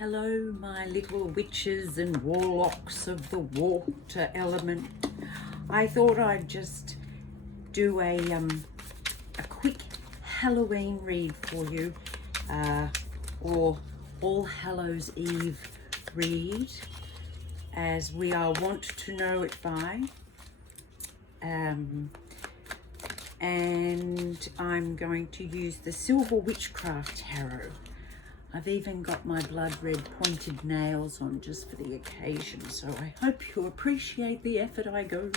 hello, my little witches and warlocks of the water element. I thought I'd just do a quick Halloween read for you, or All Hallows Eve read, as we are wont to know it by. And I'm going to use the Silver Witchcraft Tarot. I've even got my blood red pointed nails on just for the occasion, so I hope you appreciate the effort I go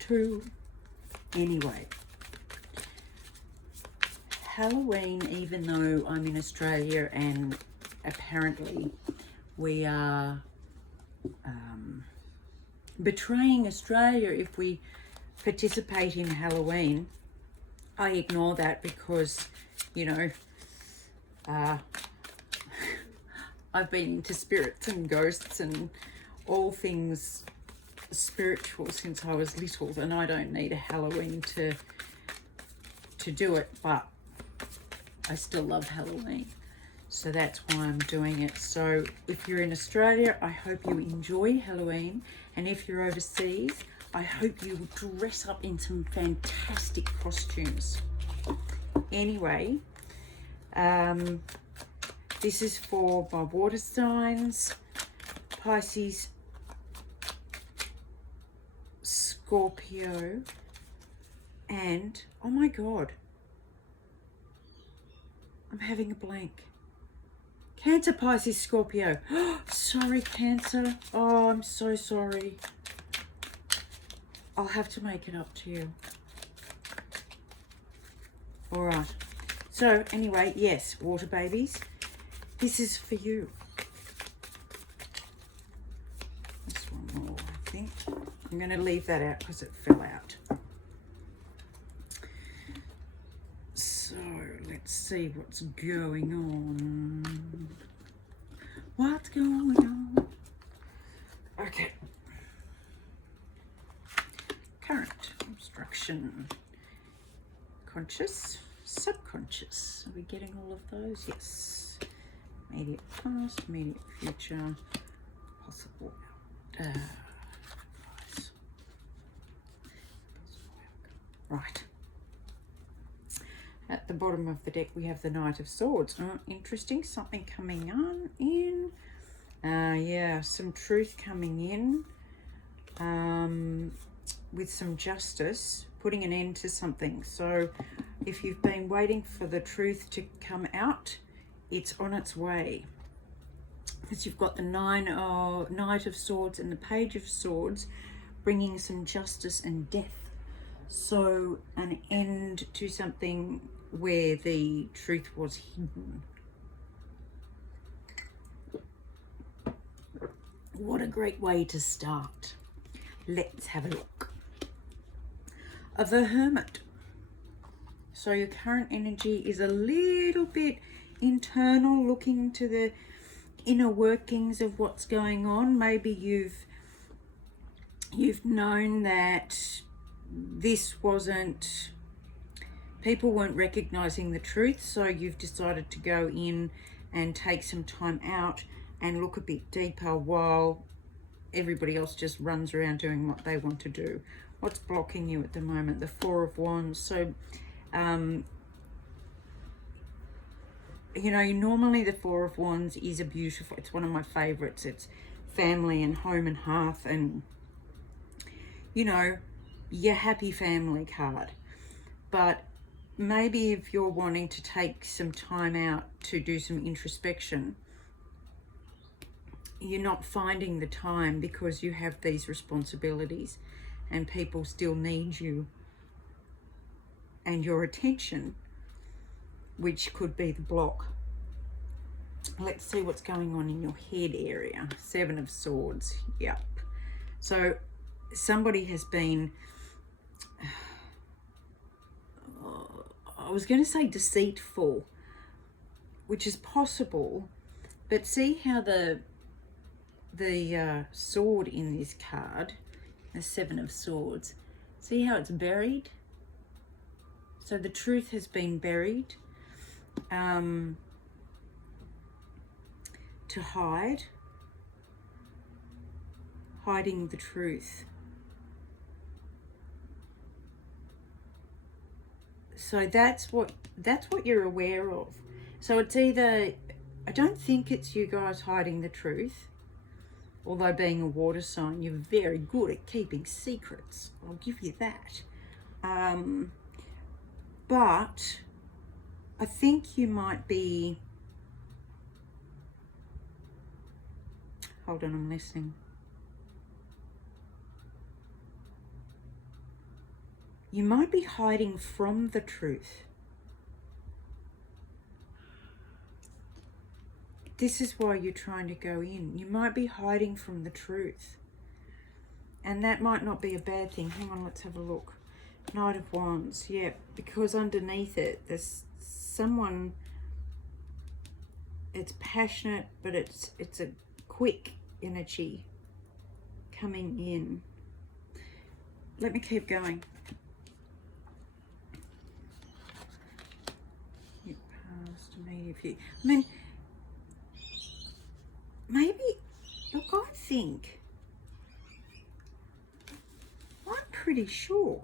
to. Anyway, Halloween, even though I'm in Australia and apparently we are betraying Australia if we participate in Halloween, I ignore that because, you know, I've been into spirits and ghosts and all things spiritual since I was little, and I don't need a Halloween to do it, but I still love Halloween, so that's why I'm doing it. So if you're in Australia, I hope you enjoy Halloween, and if you're overseas, I hope you dress up in some fantastic costumes. Anyway, this is for my water signs: Pisces, Scorpio, and, oh my God, I'm having a blank. Cancer, Pisces, Scorpio. Sorry, Cancer. Oh, I'm so sorry. I'll have to make it up to you. All right. So anyway, yes, water babies, this is for you. This one more, I think. I'm going to leave that out because it fell out. So let's see what's going on. What's going on? Okay. Current, obstruction, conscious, subconscious. Are we getting all of those? Yes. Immediate past, immediate future, possible advice. Right. At the bottom of the deck we have the Knight of Swords. Oh, interesting. Something coming on in. Yeah, some truth coming in. With some justice, putting an end to something. So if you've been waiting for the truth to come out, it's on its way. Because you've got the Knight of Swords and the Page of Swords, bringing some justice and death. So an end to something where the truth was hidden. What a great way to start. Let's have a look. Of the Hermit. So your current energy is a little bit internal, looking to the inner workings of what's going on. Maybe you've known that this wasn't, people weren't recognizing the truth, so you've decided to go in and take some time out and look a bit deeper while everybody else just runs around doing what they want to do. What's blocking you at the moment? The Four of Wands. So, you know, normally the Four of Wands is a beautiful, it's one of my favorites. It's family and home and hearth and, you know, your happy family card. But maybe if you're wanting to take some time out to do some introspection, you're not finding the time because you have these responsibilities and people still need you and your attention, which could be the block. Let's see what's going on in your head area. Seven of Swords. Yep. So somebody has been, I was going to say deceitful, which is possible, but see how the sword in this card, the Seven of Swords, see how it's buried? So the truth has been buried. to hide, hiding the truth. So that's what you're aware of. So it's either, I don't think it's you guys hiding the truth, although being a water sign, you're very good at keeping secrets. I'll give you that. But I think you might be, hold on, I'm listening. You might be hiding from the truth. This is why you're trying to go in. You might be hiding from the truth. And that might not be a bad thing. Hang on, let's have a look. Knight of Wands, yeah, because underneath it, there's someone, it's passionate, but it's a quick energy coming in. Let me keep going. Past, immediate future. I mean, maybe, look, I think, I'm pretty sure,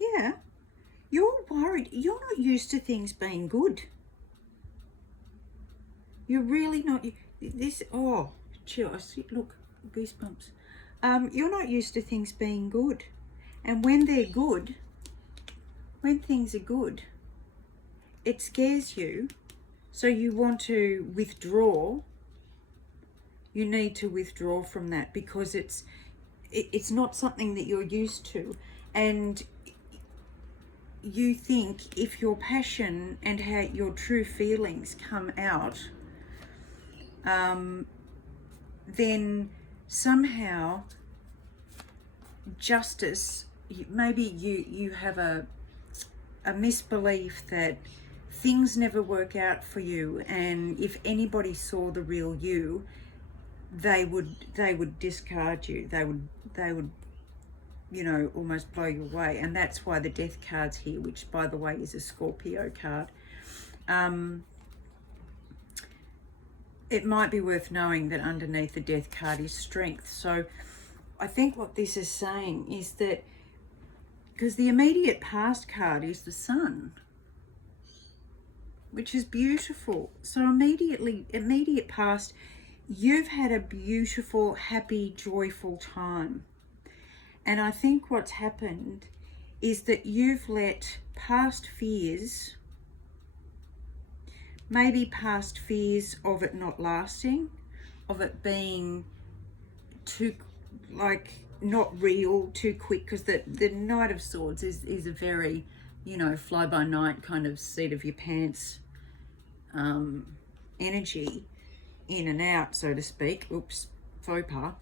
yeah, you're worried. You're not used to things being good. You're really not. This, oh, chill. I see, look, goosebumps. You're not used to things being good. And when they're good, when things are good, it scares you. So you want to withdraw. You need to withdraw from that because it's not something that you're used to. And you think if your passion and how your true feelings come out, then somehow justice, maybe you have a misbelief that things never work out for you, and if anybody saw the real you, they would discard you. They would almost blow you away. And that's why the Death card's here, which by the way is a Scorpio card. It might be worth knowing that underneath the Death card is strength. So I think what this is saying is that, because the immediate past card is the Sun, which is beautiful. So immediate past, you've had a beautiful, happy, joyful time. And I think what's happened is that you've let past fears, maybe past fears of it not lasting, of it being too, not real, too quick, because the Knight of Swords is a very, fly by night kind of seat of your pants energy, in and out, so to speak. Oops, faux pas.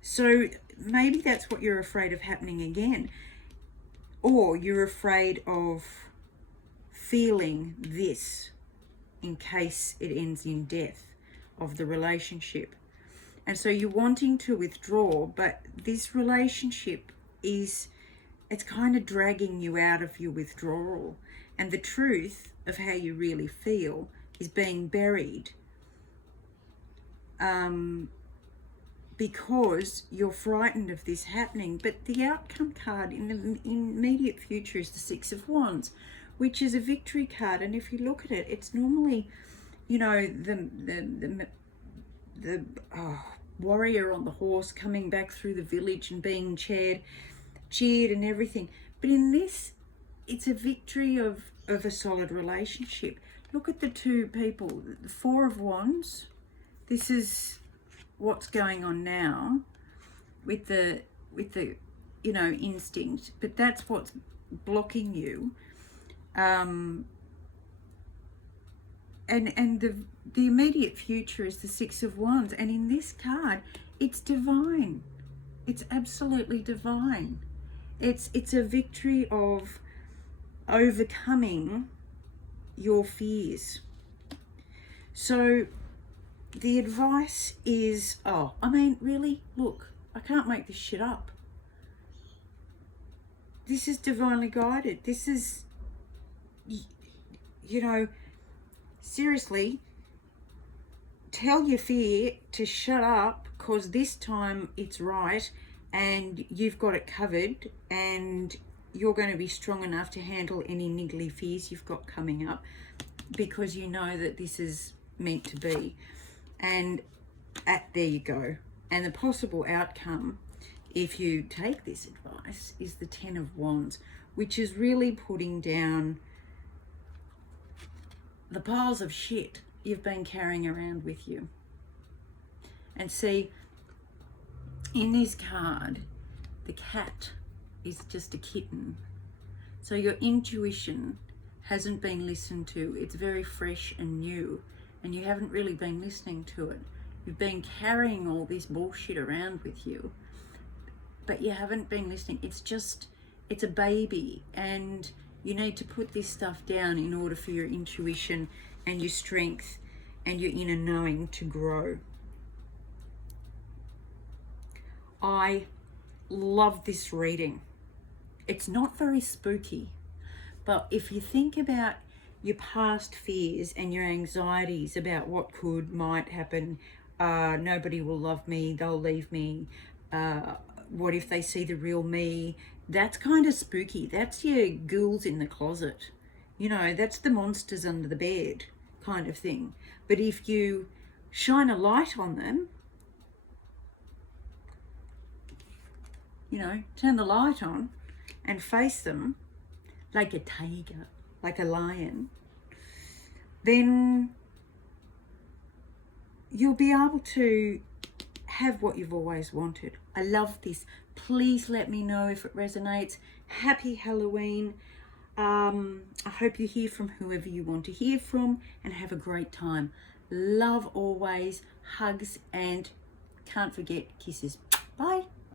So maybe that's what you're afraid of happening again, or you're afraid of feeling this in case it ends in death of the relationship. And so you're wanting to withdraw, but this relationship it's kind of dragging you out of your withdrawal, and the truth of how you really feel is being buried, because you're frightened of this happening. But the outcome card in the immediate future is the Six of Wands, which is a victory card. And if you look at it, it's normally, the warrior on the horse coming back through the village and being cheered and everything. But in this, it's a victory of a solid relationship. Look at the two people, the Four of Wands. This is what's going on now with the instinct, but that's what's blocking you. And the immediate future is the Six of Wands, and in this card, it's divine. It's absolutely divine. It's a victory of overcoming your fears. So the advice is, really, look, I can't make this shit up. This is divinely guided. This is, seriously, tell your fear to shut up, because this time it's right and you've got it covered, and you're going to be strong enough to handle any niggly fears you've got coming up, because you know that this is meant to be. And there you go. And the possible outcome, if you take this advice, is the Ten of Wands, which is really putting down the piles of shit you've been carrying around with you. And see, in this card, the cat is just a kitten. So your intuition hasn't been listened to. It's very fresh and new, and you haven't really been listening to it. You've been carrying all this bullshit around with you, but you haven't been listening. It's a baby, and you need to put this stuff down in order for your intuition and your strength and your inner knowing to grow. I love this reading. It's not very spooky, but if you think about your past fears and your anxieties about what might happen, nobody will love me, they'll leave me, what if they see the real me? That's kind of spooky. That's your ghouls in the closet. You know, that's the monsters under the bed kind of thing. But if you shine a light on them, you know, turn the light on and face them like a tiger, like a lion, then you'll be able to have what you've always wanted. I love this. Please let me know if it resonates. Happy Halloween. I hope you hear from whoever you want to hear from, and have a great time. Love always, hugs, and can't forget kisses. Bye.